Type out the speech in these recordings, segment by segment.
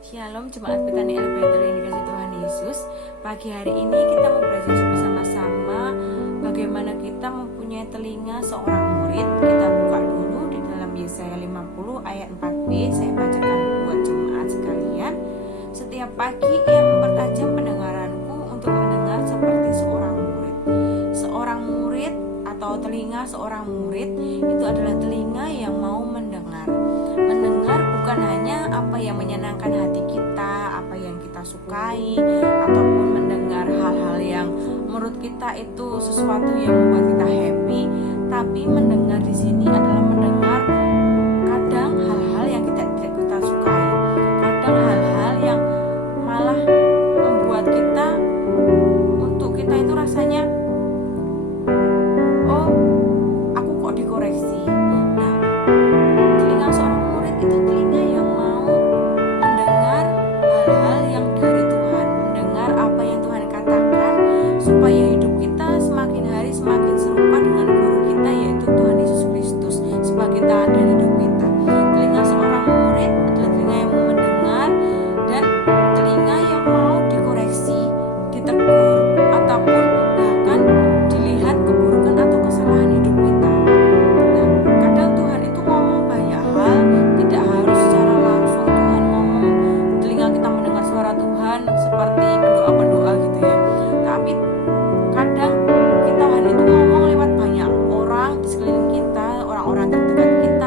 Shalom Jemaat Petani Elevator yang dikasih Tuhan Yesus. Pagi hari ini kita mau belajar bersama-sama bagaimana kita mempunyai telinga seorang murid. Kita buka dulu di dalam Yesaya 50 ayat 4b. Saya bacakan buat jemaat sekalian. Setiap pagi ia mempertajam pendengaranku untuk mendengar seperti seorang murid. Seorang murid atau telinga seorang murid itu adalah telinga yang mau mendengar. Mendengar bukan hanya apa yang menyenangkan hati kita, apa yang kita sukai, ataupun mendengar hal-hal yang menurut kita itu sesuatu yang membuat kita happy, tapi mendengar di sini adalah mendengar kadang hal-hal yang tidak kita sukai, kadang hal-hal yang malah membuat kita itu rasanya aku kok dikoreksi. Nah, telinga seorang murid itu telinga yang mau mendengar hal-hal yang dari Tuhan, mendengar apa yang Tuhan katakan, supaya hidup kita semakin hari semakin serupa dengan guru kita, yaitu Tuhan Yesus Kristus sebagai teladan hidup kita. Telinga seorang murid adalah telinga yang mau mendengar dan telinga yang mau dikoreksi, ditegur, ataupun bahkan dilihat keburukan atau kesalahan hidup kita. Nah, kadang Tuhan itu ngomong banyak hal, tidak harus secara langsung Tuhan ngomong, telinga kita mendengar suara Tuhan seperti pendoa-pendoa gitu ya. Tapi kadang Tuhan itu ngomong lewat banyak orang di sekeliling kita, orang-orang terdekat kita.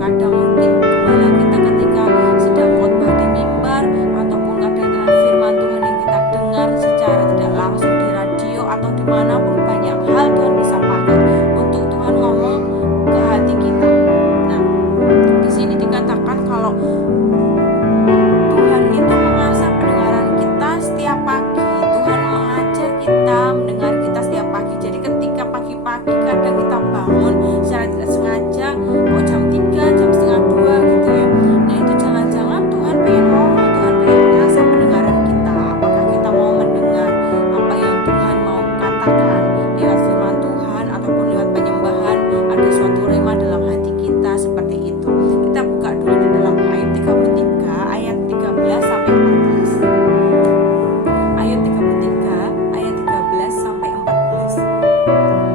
Kadang mungkin gembala kita ketika sedang khotbah di mimbar, ataupun kadang dengan firman Tuhan yang kita dengar secara tidak langsung di radio atau dimanapun. Banyak hal Tuhan bisa pakai untuk Tuhan ngomong ke hati kita. Nah, di sini dikatakan kalau Tuhan itu mengasah pendengaran kita setiap pagi. Tuhan mengajar kita mendengar kita setiap pagi. Jadi ketika pagi-pagi kadang kita bangun secara tidak sengaja, kok jam 3, jam setengah 2 gitu ya. Nah, itu jangan-jangan Tuhan pengen ngomong, Tuhan pengen mengasah pendengaran kita. Apakah kita mau mendengar apa yang Tuhan mau katakan lewat firman Tuhan ataupun lewat penyembahan, ada suatu rema dalam hati kita seperti itu. Kita buka dulu di dalam ayat 33 ayat 13 sampai 14. Ayat 33 ayat 13 sampai 14.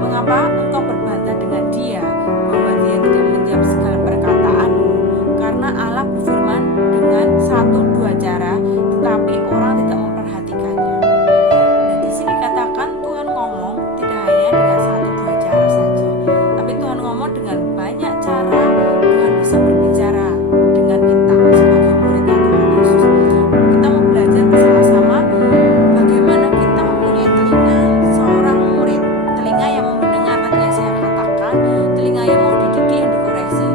Mengapa engkau berbantah dengan dia bahwa dia tidak menjawab segala perkataanmu? Karena Allah berfirman dengan satu dua cara, tetapi orang tidak memperhatikannya. Nah, di sini katakan Tuhan ngomong tidak hanya dengan satu dua cara saja, tapi Tuhan ngomong dengan banyak cara. Tuhan bisa berbicara dengan kita sebagai muridnya Tuhan Yesus. Kita mau belajar bersama-sama bagaimana kita mempunyai telinga seorang murid, telinga yang mau mendengar. Tadi yang saya katakan, telinga yang mau dididik, yang dikoreksi.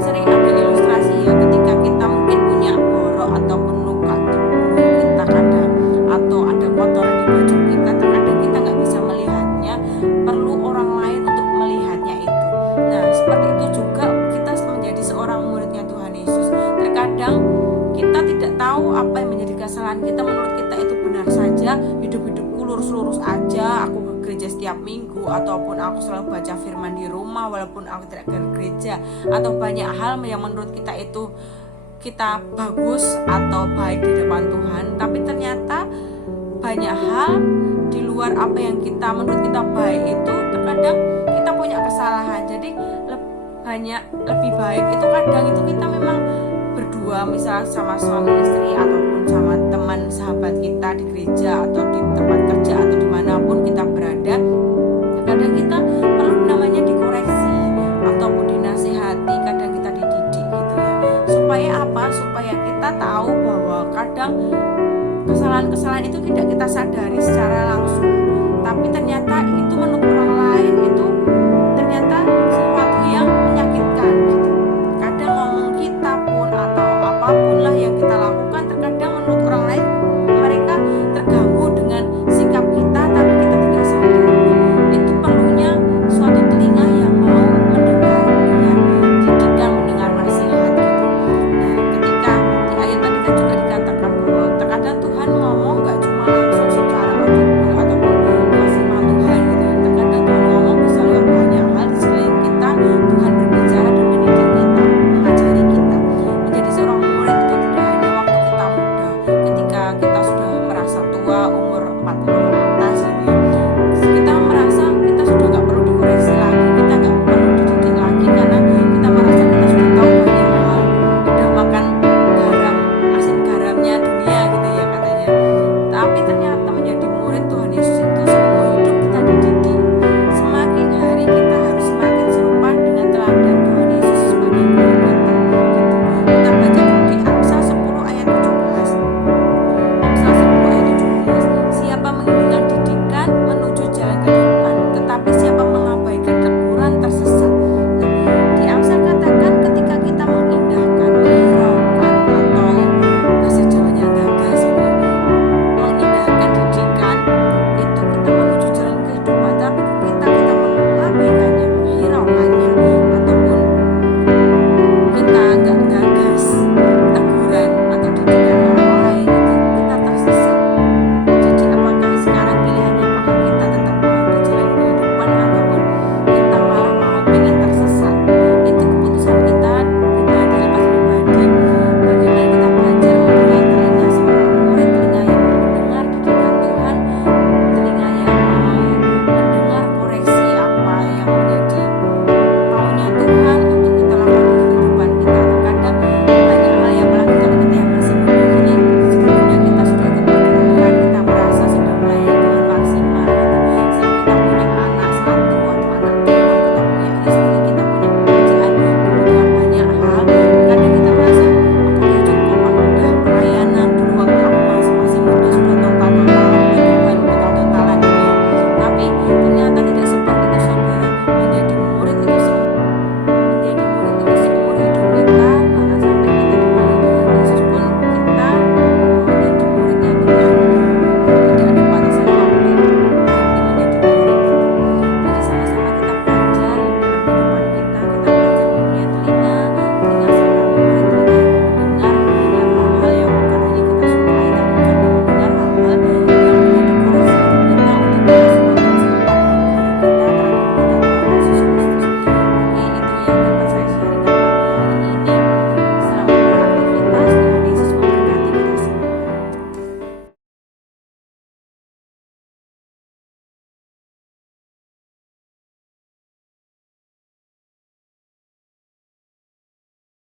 Sering ada ilustrasi ya, ketika kita mungkin punya borok ataupun luka di punggung kita kadang, atau ada kotoran di baju kita, terkadang kita nggak bisa melihatnya, perlu orang lain untuk melihatnya itu. Nah, seperti itu juga kita menjadi seorang muridnya Tuhan Yesus. Terkadang kita tidak tahu apa yang menjadi kesalahan kita. Menurut kita itu benar saja, hidup-hidupku lurus-lurus aja, aku ke gereja setiap minggu, ataupun aku selalu baca firman di rumah walaupun aku tidak ke gereja, atau banyak hal yang menurut kita itu kita bagus atau baik di depan Tuhan. Tapi ternyata banyak hal di luar apa yang kita menurut kita baik itu, terkadang kita punya kesalahan. Jadi lebih baik itu kadang itu kita memang berdua, misal sama suami istri ataupun sama teman sahabat kita di gereja atau di tempat kerja atau dimanapun kita berada. Kadang kita perlu namanya dikoreksi ataupun dinasihati, kadang kita dididik gitu ya. Supaya apa? Supaya kita tahu bahwa kadang kesalahan-kesalahan itu tidak kita sadari secara langsung, tapi ternyata itu menurut orang lain itu ternyata sesuatu yang menyakitkan gitu. Kadang ngomong kita pun atau apapun lah yang kita lakukan terkadang